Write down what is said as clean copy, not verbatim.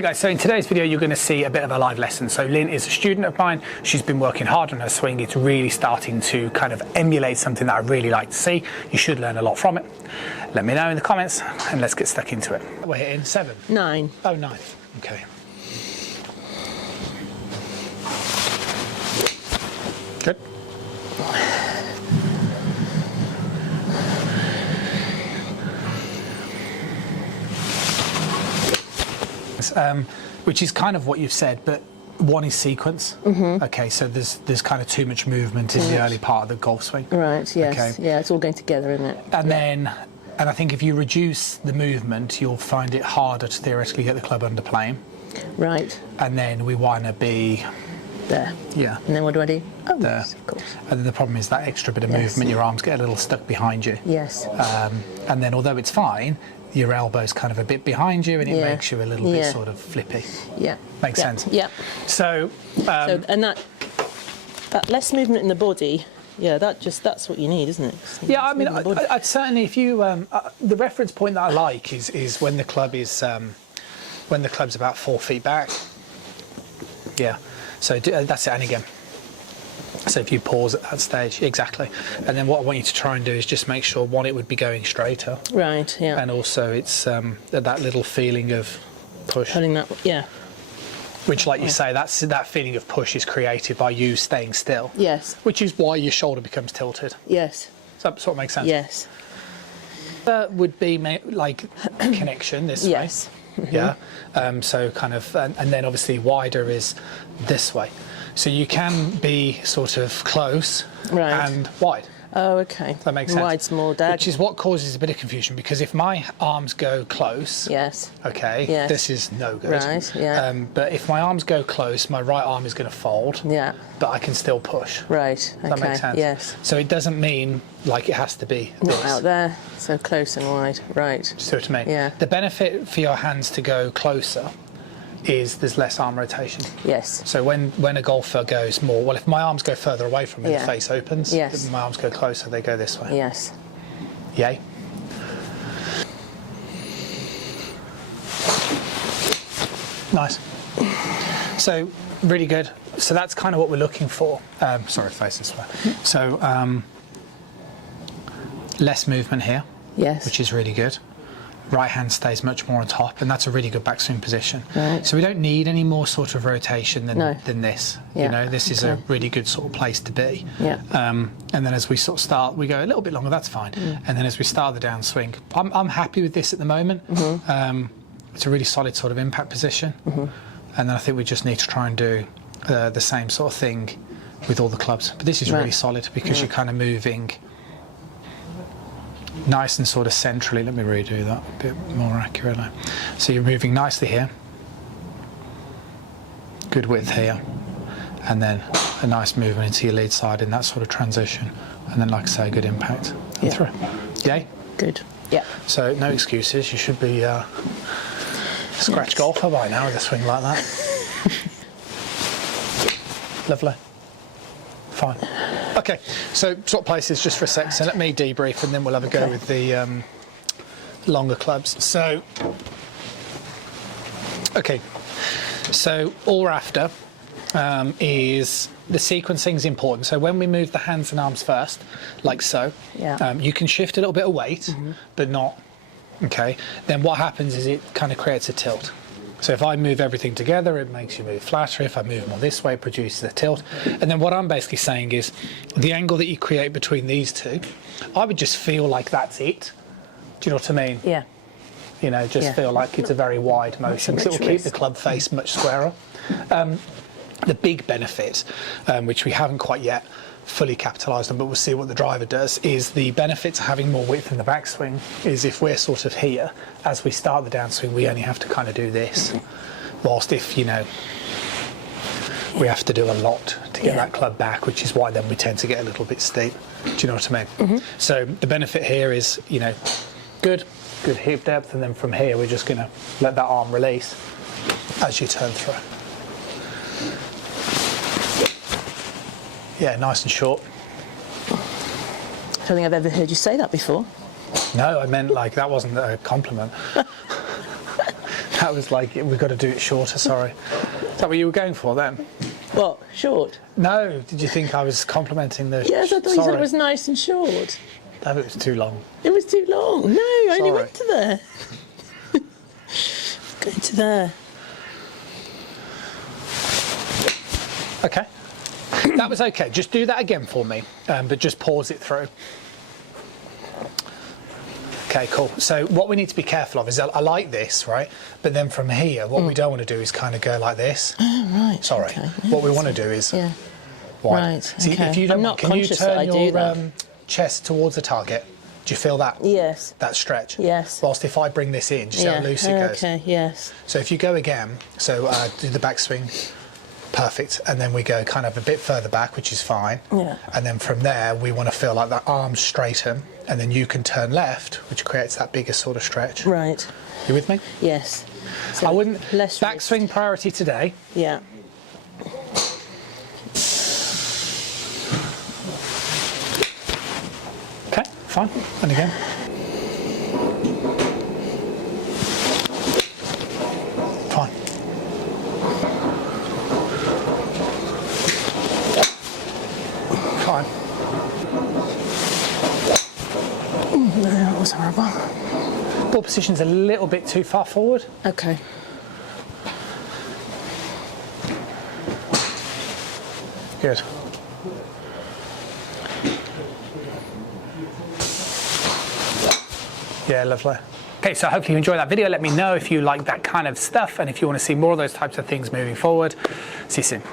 Hey guys, so in today's video you're going to see a bit of a live lesson. So Lynn is a student of mine. She's been working hard on her swing. It's really starting to kind of emulate something that I really like to see. You should learn a lot from it. Let me know in the comments and let's get stuck into it. We're hitting 7. 9. Oh, 9. Okay. Good. Which is kind of what you've said, but one is sequence. Okay, so there's kind of too much movement in the early part of the golf swing. Right, yes. Okay. Yeah, it's all going together, isn't it? And I think if you reduce the movement, you'll find it harder to theoretically get the club under plane. Right. And then we want to be there. Yeah. And then what do I do? Oh, there. yes, of course. And then the problem is that extra bit of movement, your arms get a little stuck behind you. Yes. And then although it's fine, your elbow's kind of a bit behind you and it makes you a little bit sort of flippy. Yeah. Makes sense? Yeah. So, and that less movement in the body, that's what you need, isn't it? Yeah, I mean, I'd certainly, if you, the reference point that I like is when the club is, when the club's about 4 feet back. Yeah, so that's it, and again. So if you pause at that stage, exactly. And then what I want you to try and do is just make sure, one, it would be going straighter. Right, yeah. And also it's that little feeling of push. Pulling that, yeah. Which, like you say, that feeling of push is created by you staying still. Yes. Which is why your shoulder becomes tilted. Yes. So that sort of makes sense? Yes. That would be like connection this way. Yes. Yeah. So kind of, and then obviously wider is this way. So you can be sort of close and wide. Oh, okay. That makes sense. Wide's more diagonal. Which is what causes a bit of confusion, because if my arms go close, okay, this is no good. Right, yeah. But if my arms go close, my right arm is going to fold. Yeah. But I can still push. Right. Okay. That makes sense. Yes. So it doesn't mean like it has to be not out there, so close and wide. Right. See what I mean? Yeah. The benefit for your hands to go closer is there's less arm rotation. Yes. So when a golfer goes more, well, if my arms go further away from me, the face opens. Yes. If my arms go closer, they go this way. Yes. Yay. Nice. So really good. So that's kind of what we're looking for. Sorry, face this way. So less movement here. Yes. Which is really good. Right hand stays much more on top, and that's a really good backswing position. Right. So we don't need any more sort of rotation than this. Yeah. You know, this is a really good sort of place to be. Yeah. And then as we sort of start, we go a little bit longer. That's fine. And then as we start the downswing, I'm happy with this at the moment. It's a really solid sort of impact position. And then I think we just need to try and do the same sort of thing with all the clubs. But this is really solid because you're kind of moving nice and sort of centrally. Let me redo that a bit more accurately. So you're moving nicely here, good width here, and then a nice movement into your lead side in that sort of transition, and then, like I say, good impact and through. Yay? Good. Yeah. So no excuses. You should be scratch golfer by now with a swing like that. Lovely. Fine. Okay, so swap places just for a sec. So let me debrief and then we'll have a go with the longer clubs. So, okay, so all we're after is the sequencing is important. So when we move the hands and arms first, like so, you can shift a little bit of weight, but not, okay. Then what happens is it kind of creates a tilt. So if I move everything together, it makes you move flatter. If I move more this way, it produces a tilt. And then what I'm basically saying is the angle that you create between these two, I would just feel like that's it. Do you know what I mean? Yeah. You know, just feel like it's a very wide motion, because it will keep the club face much squarer. The big benefit, which we haven't quite yet fully capitalised on, but we'll see what the driver does, is the benefit to having more width in the backswing is if we're sort of here, as we start the downswing, we only have to kind of do this. Whilst if, you know, we have to do a lot to get that club back, which is why then we tend to get a little bit steep. Do you know what I mean? So the benefit here is, you know, good hip depth, and then from here we're just going to let that arm release as you turn through. Yeah, nice and short. I don't think I've ever heard you say that before. No, I meant like that wasn't a compliment. That was like, we've got to do it shorter, sorry. Is that what you were going for then? What, short? No, did you think I was complimenting the... Yes, I thought you said it was nice and short. No, it was too long. It was too long. No, I only Sorry. went to there. Going to there. Okay. That was okay. Just do that again for me, but just pause it through. Okay, cool. So what we need to be careful of is I like this, right? But then from here, what we don't want to do is kind of go like this. Oh, right. Sorry. Okay. What we want to do is Yeah. wide. Right. See, Okay. if you don't, I'm not can you conscious that turn I do your that. chest towards the target? Do you feel that? Yes. That stretch? Yes. Whilst if I bring this in, do you see how loose it goes? Okay. Yes. So if you go again, so do the backswing. Perfect, and then we go kind of a bit further back, which is fine. Yeah. And then from there, we want to feel like that arms straighten, and then you can turn left, which creates that bigger sort of stretch. Right. You with me? Yes. So I wouldn't. less Backswing wrist. priority today. Yeah. Okay, fine. And again. Fine. Fine. No, that was horrible. Ball position's a little bit too far forward. Okay. Good. Yeah, lovely. Okay, so hopefully you enjoyed that video. Let me know if you like that kind of stuff and if you want to see more of those types of things moving forward. See you soon.